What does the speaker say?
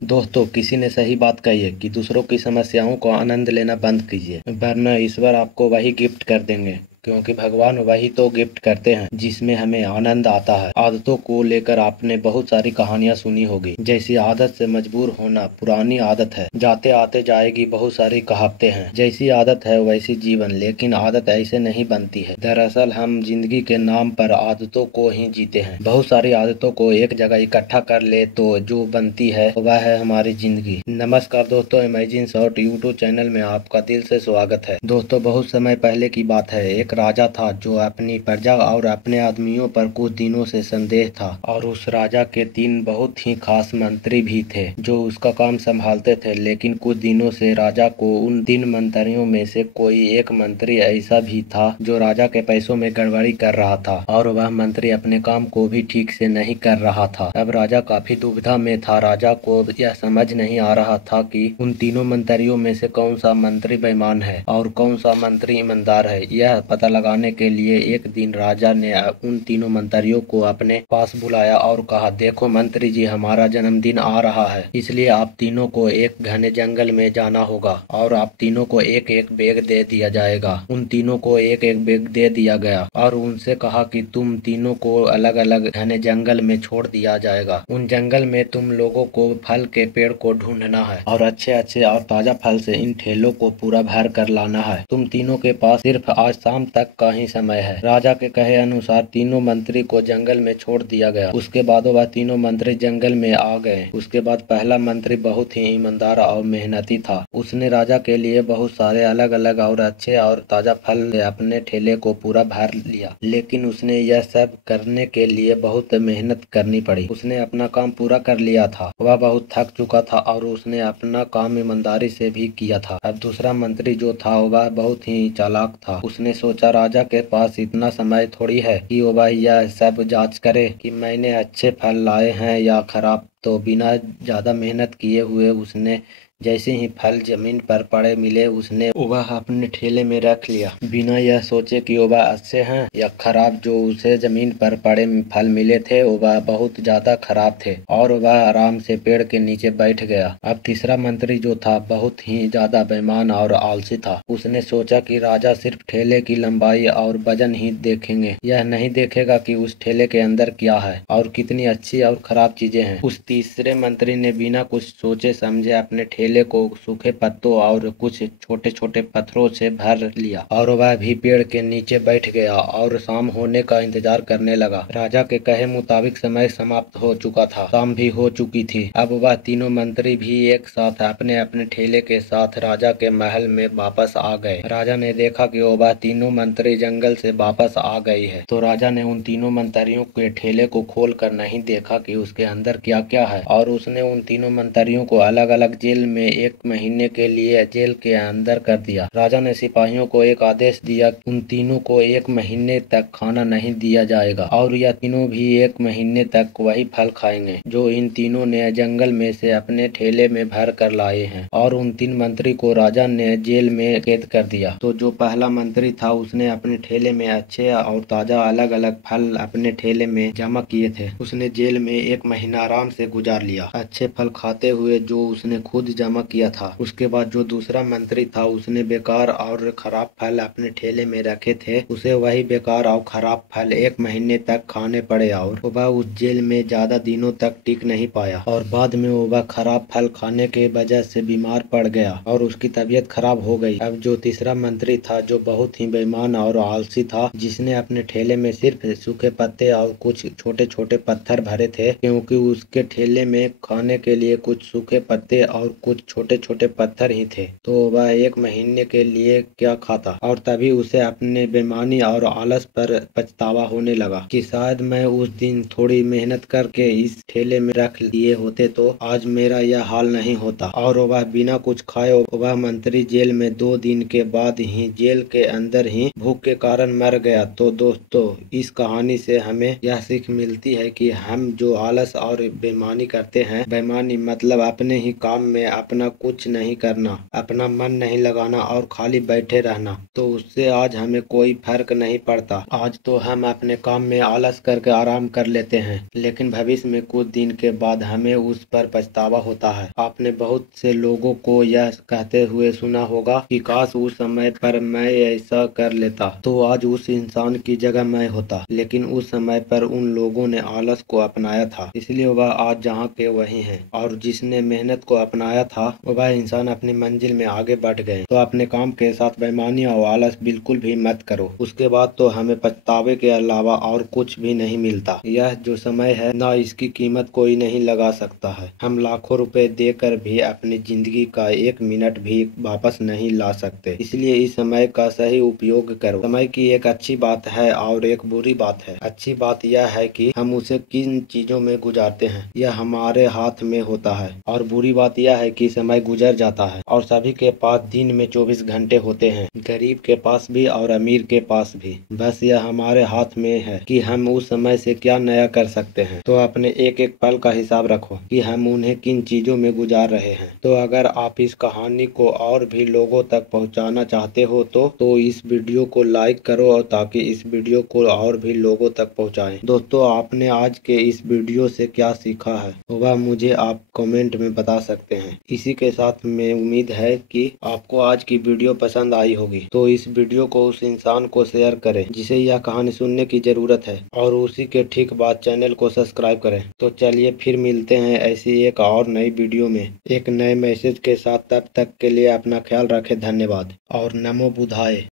दोस्तों, किसी ने सही बात कही है कि दूसरों की समस्याओं को आनंद लेना बंद कीजिए, वरना ईश्वर आपको वही गिफ्ट कर देंगे। क्योंकि भगवान वही तो गिफ्ट करते हैं जिसमें हमें आनंद आता है। आदतों को लेकर आपने बहुत सारी कहानियां सुनी होगी, जैसी आदत से मजबूर होना पुरानी आदत है, जाते आते जाएगी, बहुत सारी कहावतें हैं। जैसी आदत है वैसी जीवन, लेकिन आदत ऐसे नहीं बनती है। दरअसल हम जिंदगी के नाम पर आदतों को ही जीते हैं। बहुत सारी आदतों को एक जगह इकट्ठा कर ले तो जो बनती है वह है हमारी जिंदगी। नमस्कार दोस्तों, इमेजिन शॉर्ट यूट्यूब चैनल में आपका दिल से स्वागत है। दोस्तों, बहुत समय पहले की बात है। एक राजा था जो अपनी प्रजा और अपने आदमियों पर कुछ दिनों से संदेह था, और उस राजा के 3 बहुत ही खास मंत्री भी थे जो उसका काम संभालते थे। लेकिन कुछ दिनों से राजा को उन 3 मंत्रियों में से कोई एक मंत्री ऐसा भी था जो राजा के पैसों में गड़बड़ी कर रहा था, और वह मंत्री अपने काम को भी ठीक से नहीं कर रहा था। अब राजा काफी दुविधा में था। राजा को यह समझ नहीं आ रहा था कि उन तीनों मंत्रियों में से कौन सा मंत्री बेईमान है और कौन सा मंत्री ईमानदार है। यह पता लगाने के लिए एक दिन राजा ने उन तीनों मंत्रियों को अपने पास बुलाया और कहा, देखो मंत्री जी, हमारा जन्मदिन आ रहा है, इसलिए आप तीनों को एक घने जंगल में जाना होगा और आप तीनों को एक एक बैग दे दिया जाएगा। उन तीनों को एक एक बैग दे दिया गया और उनसे कहा कि तुम तीनों को अलग अलग घने जंगल में छोड़ दिया जाएगा। उन जंगल में तुम लोगों को फल के पेड़ को ढूंढना है और अच्छे अच्छे और ताजा फल से इन ठेलों को पूरा भर कर लाना है। तुम तीनों के पास सिर्फ आज शाम तक का ही समय है। राजा के कहे अनुसार तीनों मंत्री को जंगल में छोड़ दिया गया। उसके बाद वह तीनों मंत्री जंगल में आ गए। उसके बाद पहला मंत्री बहुत ही ईमानदार और मेहनती था। उसने राजा के लिए बहुत सारे अलग अलग और अच्छे और ताजा फल से अपने ठेले को पूरा भर लिया। लेकिन उसने यह सब करने के लिए बहुत मेहनत करनी पड़ी। उसने अपना काम पूरा कर लिया था। वह बहुत थक चुका था और उसने अपना काम ईमानदारी से भी किया था। अब दूसरा मंत्री जो था वह बहुत ही चालाक था। उसने सोचा राजा के पास इतना समय थोड़ी है कि वह यह सब जांच करे कि मैंने अच्छे फल लाए हैं या खराब। तो बिना ज्यादा मेहनत किए हुए उसने जैसे ही फल जमीन पर पड़े मिले, उसने वह अपने ठेले में रख लिया, बिना यह सोचे कि वह अच्छे हैं या खराब। जो उसे जमीन पर पड़े फल मिले थे वह बहुत ज्यादा खराब थे, और वह आराम से पेड़ के नीचे बैठ गया। अब तीसरा मंत्री जो था बहुत ही ज्यादा बेईमान और आलसी था। उसने सोचा कि राजा सिर्फ ठेले की लंबाई और वजन ही देखेंगे, यह नहीं देखेगा कि उस ठेले के अंदर क्या है और कितनी अच्छी और खराब चीजें हैं। उस तीसरे मंत्री ने बिना कुछ सोचे समझे अपने ठेले को सूखे पत्तों और कुछ छोटे छोटे पत्थरों से भर लिया, और वह भी पेड़ के नीचे बैठ गया और शाम होने का इंतजार करने लगा। राजा के कहे मुताबिक समय समाप्त हो चुका था, शाम भी हो चुकी थी। अब वह तीनों मंत्री भी एक साथ अपने अपने ठेले के साथ राजा के महल में वापस आ गए। राजा ने देखा कि वह तीनों मंत्री जंगल से वापस आ गई है। तो राजा ने उन तीनों मंत्रियों के ठेले को खोल कर नहीं देखा कि उसके अंदर क्या क्या है, और उसने उन तीनों मंत्रियों को अलग अलग जेल में 1 महीने के लिए जेल के अंदर कर दिया। राजा ने सिपाहियों को एक आदेश दिया, उन तीनों को 1 महीने तक खाना नहीं दिया जाएगा और यह तीनों भी 1 महीने तक वही फल खाएंगे जो इन तीनों ने जंगल में से अपने ठेले में भर कर लाए हैं। और उन 3 मंत्री को राजा ने जेल में कैद कर दिया। तो जो पहला मंत्री था उसने अपने ठेले में अच्छे और ताजा अलग अलग फल अपने ठेले में जमा किए थे। उसने जेल में 1 महीना आराम से गुजार लिया, अच्छे फल खाते हुए जो उसने खुद जमा किया था। उसके बाद जो दूसरा मंत्री था उसने बेकार और खराब फल अपने ठेले में रखे थे, उसे वही बेकार और खराब फल 1 महीने तक खाने पड़े और वह उस जेल में ज्यादा दिनों तक टिक नहीं पाया, और बाद में वह खराब फल खाने के वजह से बीमार पड़ गया और उसकी तबीयत खराब हो गई। अब जो तीसरा मंत्री था जो बहुत ही बेईमान और आलसी था, जिसने अपने ठेले में सिर्फ सूखे पत्ते और कुछ छोटे छोटे पत्थर भरे थे, क्योंकि उसके ठेले में खाने के लिए कुछ सूखे पत्ते और कुछ छोटे छोटे पत्थर ही थे, तो वह 1 महीने के लिए क्या खाता। और तभी उसे अपने बेईमानी और आलस पर पछतावा होने लगा कि शायद मैं उस दिन थोड़ी मेहनत करके इस ठेले में रख लिए होते तो आज मेरा यह हाल नहीं होता। और वह बिना कुछ खाए वह मंत्री जेल में 2 दिन के बाद ही जेल के अंदर ही भूख के कारण मर गया। तो दोस्तों, इस कहानी से हमें यह सीख मिलती है कि हम जो आलस और बेईमानी बेईमानी करते हैं, बेईमानी मतलब अपने ही काम में अपना कुछ नहीं करना, अपना मन नहीं लगाना और खाली बैठे रहना, तो उससे आज हमें कोई फर्क नहीं पड़ता। आज तो हम अपने काम में आलस करके आराम कर लेते हैं, लेकिन भविष्य में कुछ दिन के बाद हमें उस पर पछतावा होता है। आपने बहुत से लोगों को यह कहते हुए सुना होगा कि काश उस समय पर मैं ऐसा कर लेता तो आज उस इंसान की जगह मैं होता, लेकिन उस समय पर उन लोगों ने आलस को अपनाया था, इसलिए वह आज जहाँ के वही हैं, और जिसने मेहनत को अपनाया था वह इंसान अपनी मंजिल में आगे बढ़ गए। तो अपने काम के साथ बेईमानी और आलस बिल्कुल भी मत करो, उसके बाद तो हमें पछतावे के अलावा और कुछ भी नहीं मिलता। यह जो समय है ना, इसकी कीमत कोई नहीं लगा सकता है। हम लाखों रुपए देकर भी अपनी जिंदगी का एक मिनट भी वापस नहीं ला सकते, इसलिए इस समय का सही उपयोग करो। समय की एक अच्छी बात है और एक बुरी बात है। अच्छी बात यह है कि हम उसे किन चीजों में गुजारते हैं यह हमारे हाथ में होता है, और बुरी बात यह है कि समय गुजर जाता है और सभी के पास दिन में 24 घंटे होते हैं, गरीब के पास भी और अमीर के पास भी। बस यह हमारे हाथ में है कि हम उस समय से क्या नया कर सकते हैं। तो अपने एक एक पल का हिसाब रखो कि हम उन्हें किन चीजों में गुजार रहे हैं। तो अगर आप इस कहानी को और भी लोगों तक पहुंचाना चाहते हो तो इस वीडियो को लाइक करो, और ताकि इस वीडियो को और भी लोगों तक पहुंचाएं। दोस्तों, आपने आज के इस वीडियो से क्या सीखा है वह मुझे आप कमेंट में बता सकते हैं। इसी के साथ मैं उम्मीद है कि आपको आज की वीडियो पसंद आई होगी, तो इस वीडियो को उस इंसान को शेयर करें जिसे यह कहानी सुनने की जरूरत है, और उसी के ठीक बाद चैनल को सब्सक्राइब करें। तो चलिए फिर मिलते हैं ऐसी एक और नई वीडियो में एक नए मैसेज के साथ। तब तक के लिए अपना ख्याल रखें। धन्यवाद और नमो बुद्धाय।